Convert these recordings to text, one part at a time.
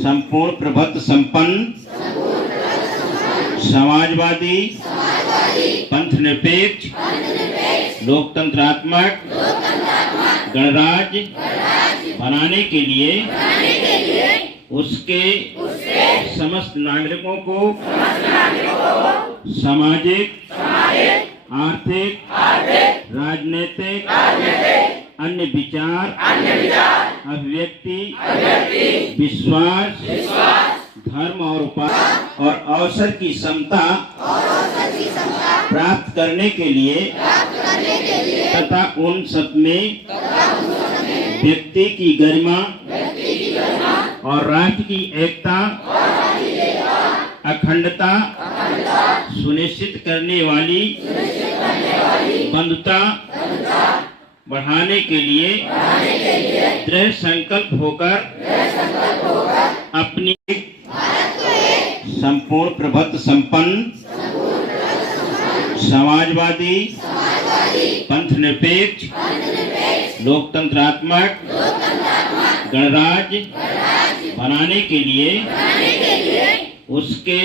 संपूर्ण प्रभुत्व संपन्न समाजवादी पंथ निरपेक्ष लोकतंत्रात्मक गणराज्य बनाने के लिए उसके समस्त नागरिकों को सामाजिक आर्थिक राजनीतिक अन्य विचार अभिव्यक्ति विश्वास धर्म और अवसर की समता प्राप्त करने के लिए तथा उन सब में व्यक्ति की गरिमा और राष्ट्र की एकता अखंडता सुनिश्चित करने वाली बंधुता बढ़ाने के लिए दृढ़ संकल्प होकर अपनी संपूर्ण प्रभुत्व संपन्न समाजवादी पंथ निरपेक्ष लोकतंत्रात्मक गणराज्य बनाने के लिए उसके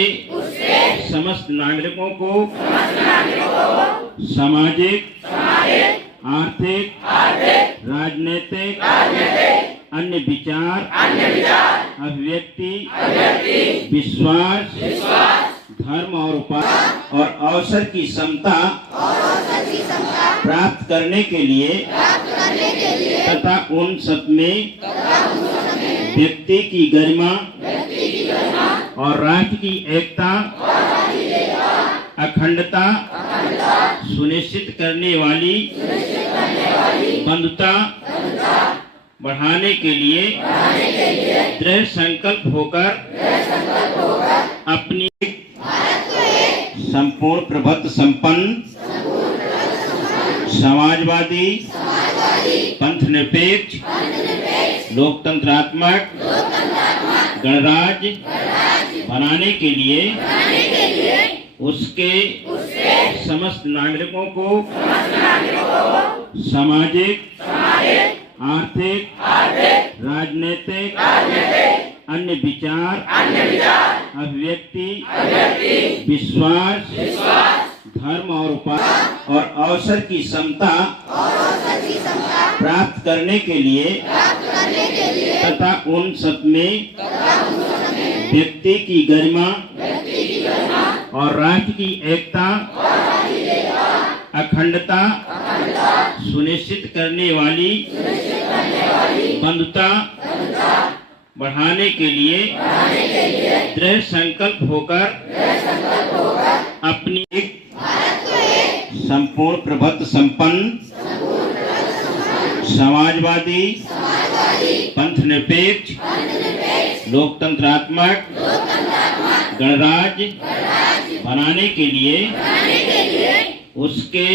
समस्त नागरिकों को सामाजिक आर्थिक राजनीतिक अन्य विचार अभिव्यक्ति विश्वास धर्म और अवसर की समता प्राप्त करने के लिए तथा उन सब में व्यक्ति की गरिमा और राष्ट्र की एकता अखंडता सुनिश्चित करने वाली बंधुता बढ़ाने के लिए दृढ़ संकल्प होकर अपनी संपूर्ण प्रभुत्व संपन्न समाजवादी पंथ निरपेक्ष लोकतंत्रात्मक गणराज्य बनाने के लिए उसके समस्त नागरिकों को सामाजिक आर्थिक राजनीतिक अन्य विचार अभिव्यक्ति विश्वास धर्म और अवसर की समता प्राप्त करने के लिए तथा उन सब में व्यक्ति की गरिमा और राष्ट्र की एकता अखंडता सुनिश्चित करने वाली बंधुता बढ़ाने के लिए दृढ़ संकल्प होकर अपनी संपूर्ण प्रभुत्व संपन्न समाजवादी पंथ निरपेक्ष लोकतंत्रात्मक गणराज्य बनाने के लिए उसके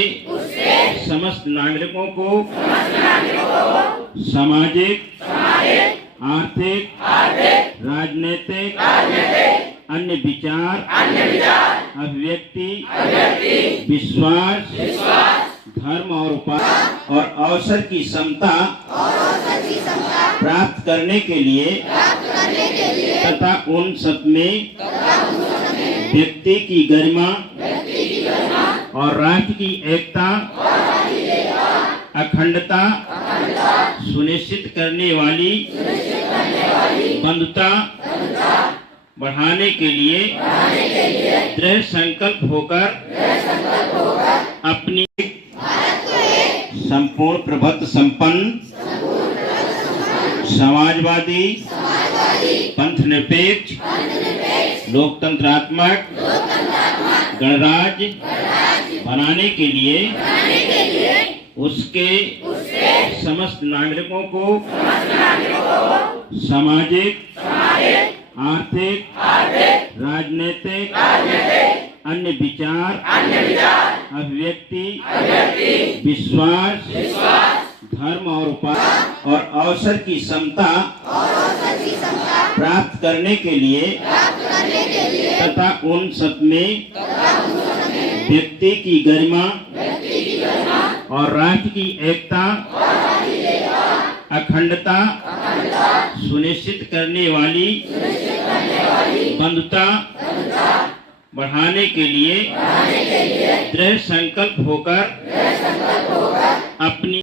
समस्त नागरिकों को सामाजिक आर्थिक राजनीतिक अन्य विचार अभिव्यक्ति विश्वास धर्म और अवसर की समता प्राप्त करने के लिए तथा उन सब में व्यक्ति की गरिमा और राष्ट्र की एकता अखंडता सुनिश्चित करने वाली बंधुता बढ़ाने के लिए दृढ़ संकल्प होकर अपनी संपूर्ण प्रभुत्व संपन्न समाजवादी पंथ निरपेक्ष लोकतंत्रात्मक गणराज्य बनाने के लिए उसके समस्त नागरिकों को सामाजिक आर्थिक राजनीतिक अन्य विचार अभिव्यक्ति विश्वास धर्म और अवसर की समता प्राप्त करने के लिए तथा उन सब में व्यक्ति की गरिमा और राष्ट्र की एकता अखंडता सुनिश्चित करने वाली बंधुता बढ़ाने के लिए दृढ़ संकल्प होकर अपनी